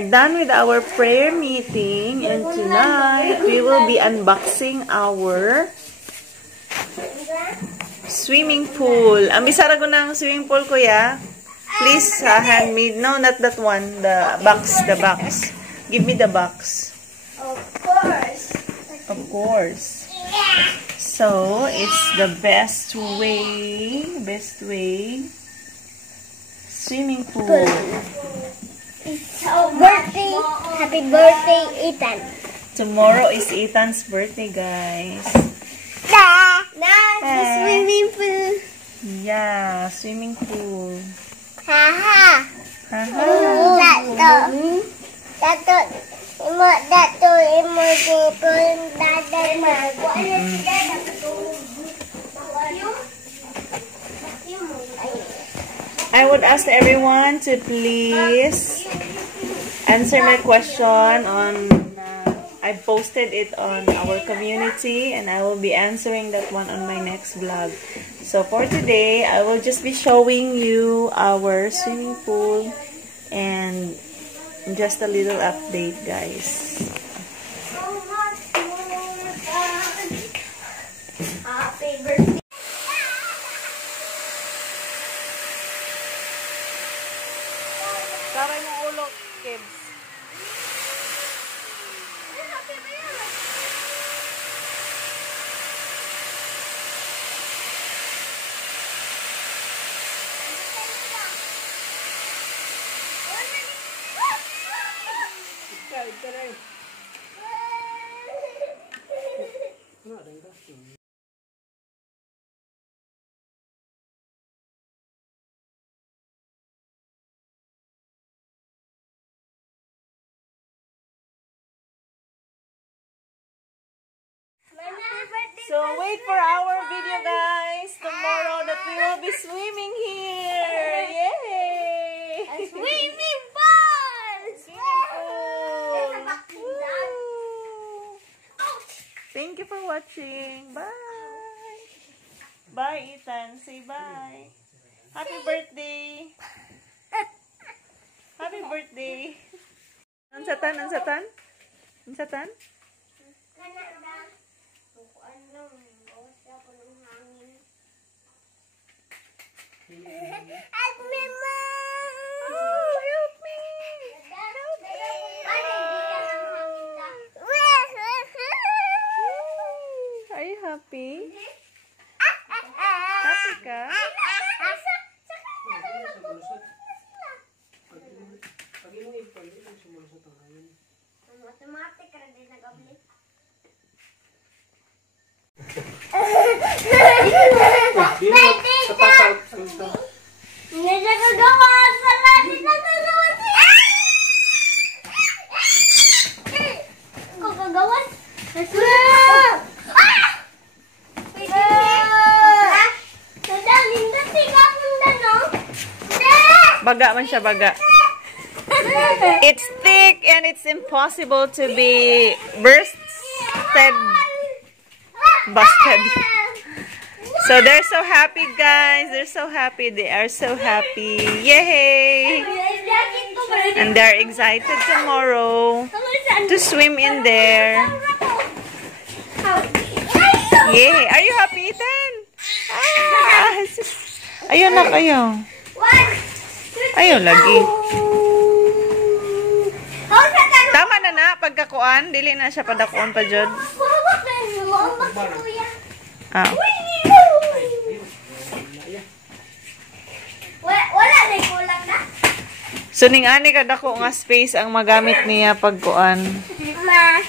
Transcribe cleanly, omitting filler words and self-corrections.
are done with our prayer meeting, and tonight we will be unboxing our swimming pool. Ang bisara ko ng swimming pool, kuya. Please, handmade. No, not that one. The box. Give me the box. Of course. Of course. So, it's the best way. Swimming pool. It's our birthday. Happy birthday, Ethan. Tomorrow is Ethan's birthday, guys. The swimming pool. Yeah, swimming pool. Haha. I would ask everyone to please answer my question on I posted it on our community, and I will be answering that one on my next vlog. So for today, I will just be showing you our swimming pool and just a little update, guys. Happy birthday. Taray mo ulo, kids. So wait for our video, guys. Tomorrow that we will be swimming here. Yay! A swimming pool. Swimming pool. Woo! Thank you for watching. Bye. Bye, Ethan. Say bye. Happy birthday. Happy birthday. Ansatan? Help me, Mom! Oh, help me! Are you happy? Happy ka? Baga man siya, baga. It's thick and it's impossible to be busted. So they're so happy, guys. They're so happy. They are so happy. Yay! And they're excited tomorrow to swim in there. Yay! Are you happy, Ethan? Ayun na kayo. Ayun lagi. Tama na pagkakuan. Dili na siya padakuan pa dyan. Wala na kulang na. So ning ani kada ko nga space ang magamit niya pagkuan. Ma.